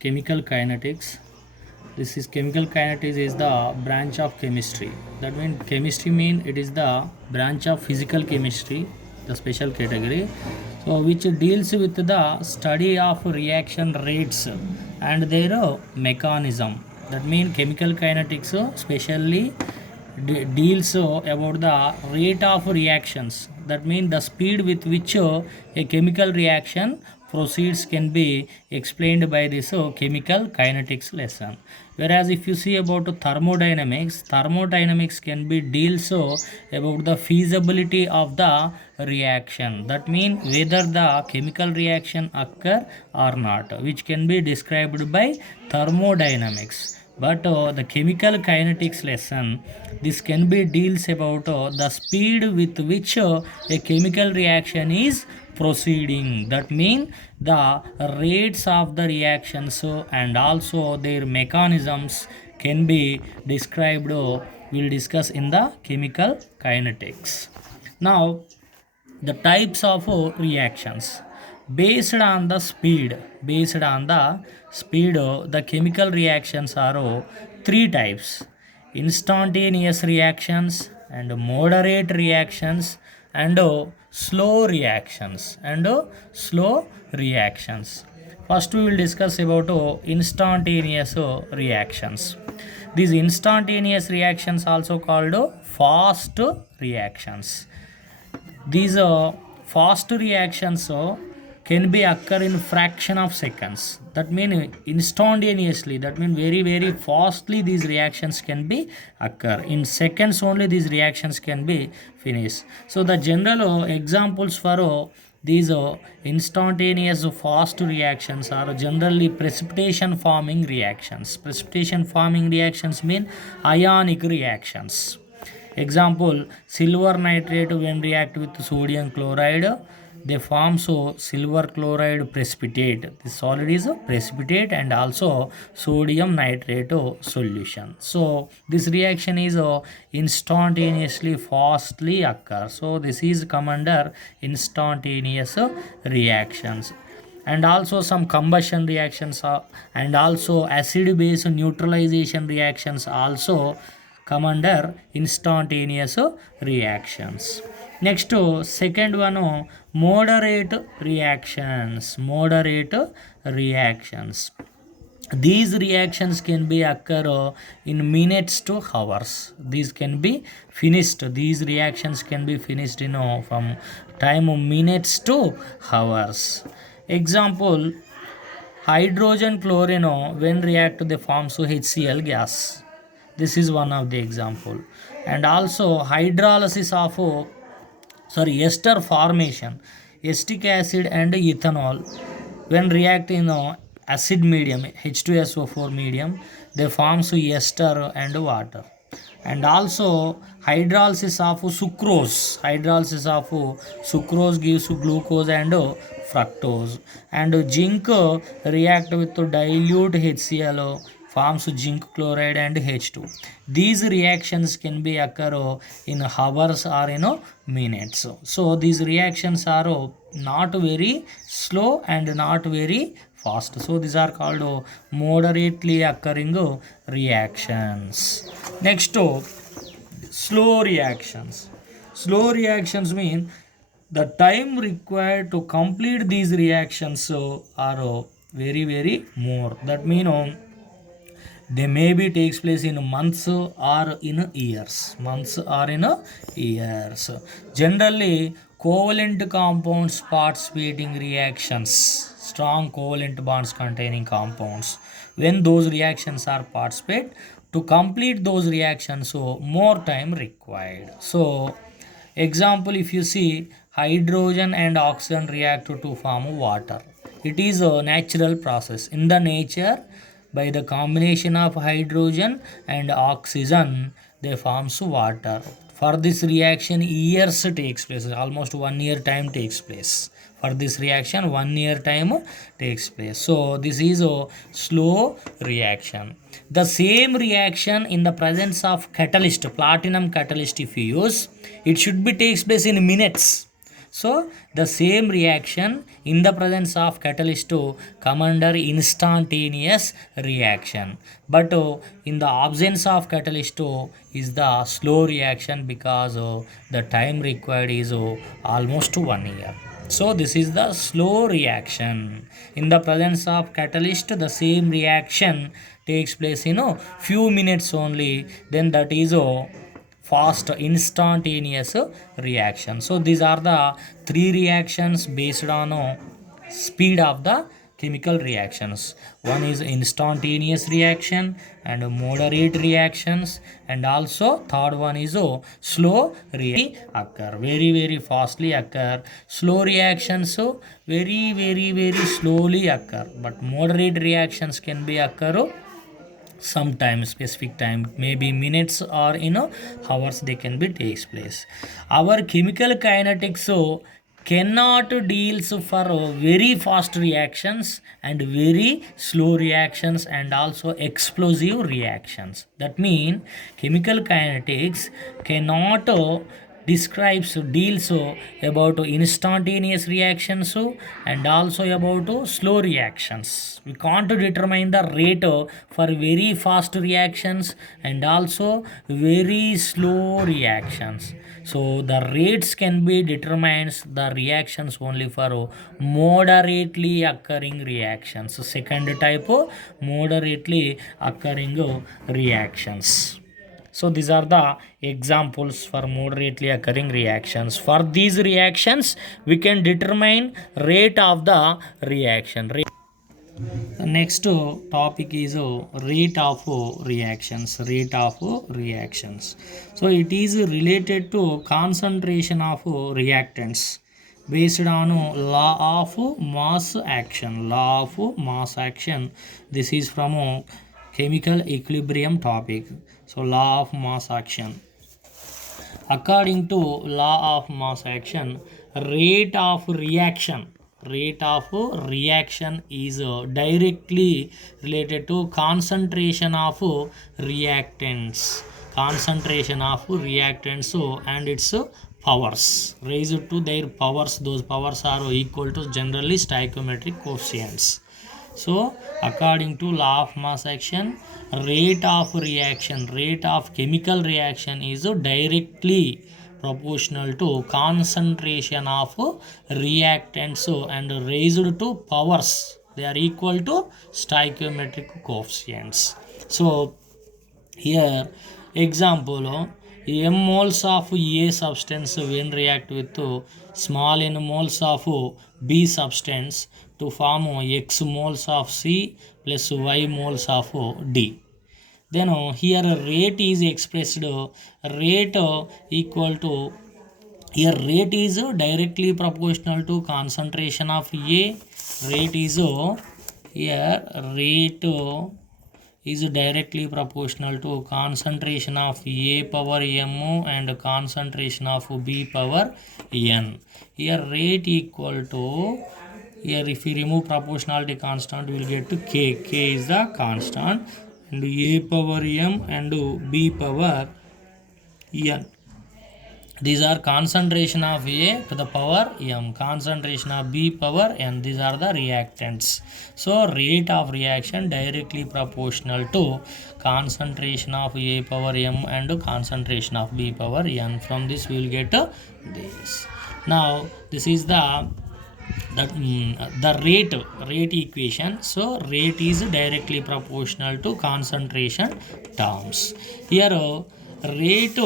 chemical kinetics. This is chemical kinetics is the branch of chemistry. That means chemistry mean it is the branch of physical chemistry, the special category. So which deals with the study of reaction rates and their mechanism. That means chemical kinetics specially deals about the rate of reactions. That means the speed with which a chemical reaction proceeds can be explained by this chemical kinetics lesson. Whereas if you see about thermodynamics can be deals about the feasibility of the reaction. That means whether the chemical reaction occur or not, which can be described by thermodynamics. But the chemical kinetics lesson, this can be deals about the speed with which a chemical reaction is proceeding. That means the rates of the reactions and also their mechanisms can be described. We'll discuss in the chemical kinetics. Now, the types of reactions based on the speed, the chemical reactions are three types: instantaneous reactions and moderate reactions and slow reactions. First we will discuss about instantaneous reactions. These instantaneous reactions also called fast reactions. These fast reactions can be occur in fraction of seconds. That mean instantaneously. That mean very fastly these reactions can be occur. In seconds only these reactions can be finished. So the general examples for these instantaneous fast reactions are generally precipitation forming reactions. Precipitation forming reactions mean ionic reactions. Example, silver nitrate when react with sodium chloride, they form silver chloride precipitate. The solid is a precipitate and also sodium nitrate solution. So this reaction is instantaneously fastly occur. So this is come under instantaneous reactions. And also some combustion reactions are, and also acid base neutralization reactions also come under instantaneous reactions. Next, second one, moderate reactions. Moderate reactions. These reactions can be occur in minutes to hours. These can be finished. These reactions can be finished from time of minutes to hours. Example, hydrogen chlorine when react they form HCl gas. This is one of the example. And also hydrolysis of ester formation, acetic acid and ethanol when react in acid medium H2SO4 medium, they form ester and water. And also hydrolysis of sucrose gives glucose and fructose. And zinc react with to dilute HCl forms zinc chloride and H2. These reactions can be occur in hours or in minutes. So these reactions are not very slow and not very fast. So these are called moderately occurring reactions. Next, slow reactions. Slow reactions mean the time required to complete these reactions are very more. That mean they maybe takes place in months or in years. Months or in years. Generally, covalent compounds participating reactions, strong covalent bonds containing compounds, when those reactions are participate, to complete those reactions so more time required. So example, if you see hydrogen and oxygen react to form water, it is a natural process in the nature. By the combination of hydrogen and oxygen they forms water. For this reaction years takes place, almost 1 year time takes place. For this reaction 1 year time takes place. So this is a slow reaction. The same reaction in the presence of catalyst, platinum catalyst, if you use, it should be takes place in minutes. So the same reaction in the presence of catalyst to come under instantaneous reaction. But in the absence of catalyst is the slow reaction because the time required is almost 1 year. So this is the slow reaction. In the presence of catalyst, the same reaction takes place in a few minutes only. Then that is a fast instantaneous reaction. So these are the three reactions based on speed of the chemical reactions. One is instantaneous reaction and moderate reactions, and also third one is slow reaction occur, very fastly occur. Slow reactions very slowly occur, but moderate reactions can be occur sometime specific time, maybe minutes or hours they can be takes place. Our chemical kinetics cannot deals for very fast reactions and very slow reactions and also explosive reactions. That mean chemical kinetics cannot describes deals about instantaneous reactions and also about slow reactions. We can't determine the rate for very fast reactions and also very slow reactions. So the rates can be determines the reactions only for moderately occurring reactions. So second type moderately occurring reactions. So these are the examples for moderately occurring reactions. For these reactions, we can determine rate of the reaction. The next topic is rate of reactions. Rate of reactions. So it is related to concentration of reactants based on law of mass action. Law of mass action. This is from chemical equilibrium topic. So law of mass action. According to law of mass action, rate of reaction is directly related to concentration of reactants and its powers raised to their powers. Those powers are equal to generally stoichiometric coefficients. So according to law of mass action, rate of chemical reaction is directly proportional to concentration of reactants and raised to powers. They are equal to stoichiometric coefficients. So here example, m moles of A substance when react with small n moles of B substance to form x moles of C plus y moles of D. Then here rate is expressed, rate equal to, here rate is directly proportional to concentration of A. Rate is here rate is directly proportional to concentration of A power m and concentration of B power n. Here rate equal to, here if we remove proportionality constant we will get to k. K is the constant and A power m and B power n. These are concentration of A to the power m, concentration of B power n. These are the reactants. So rate of reaction directly proportional to concentration of A power m and concentration of B power n. From this we will get this. Now this is the rate equation. So rate is directly proportional to concentration terms. Here rate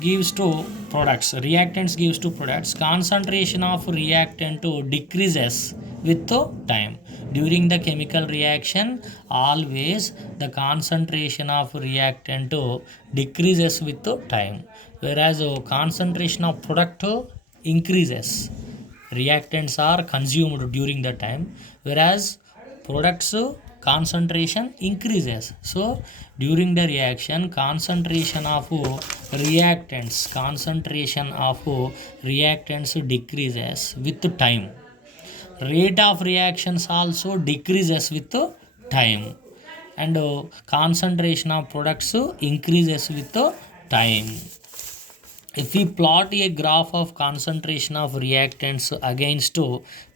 gives to products, reactants gives to products, concentration of reactant decreases with time. During the chemical reaction always the concentration of reactant decreases with time, whereas concentration of product increases. Reactants are consumed during the time, whereas products concentration increases. So during the reaction concentration of reactants decreases with time. Rate of reactions also decreases with time, and concentration of products increases with time. if we plot a graph of concentration of reactants against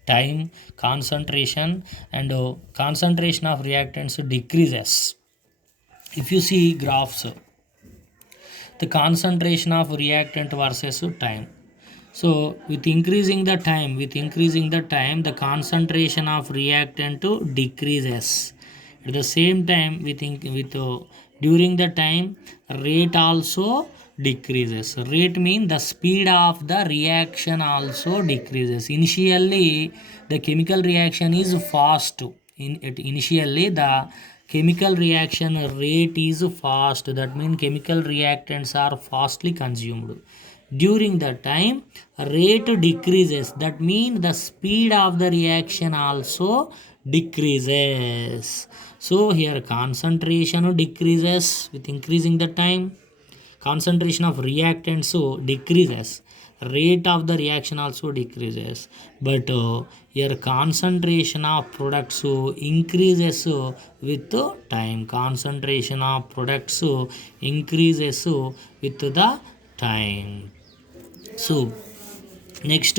time, concentration and concentration of reactants decreases. If you see graphs, the concentration of reactant versus time. So with increasing the time, the concentration of reactant decreases. At the same time, during the time, rate also decreases. Rate means the speed of the reaction also decreases. Initially, the chemical reaction is fast. Initially, the chemical reaction rate is fast. That means chemical reactants are fastly consumed. During the time, rate decreases. That means the speed of the reaction also decreases. So here concentration decreases with increasing the time. Concentration of reactants decreases. Rate of the reaction also decreases. But here concentration of products increases with time. Concentration of products increases with the time. So next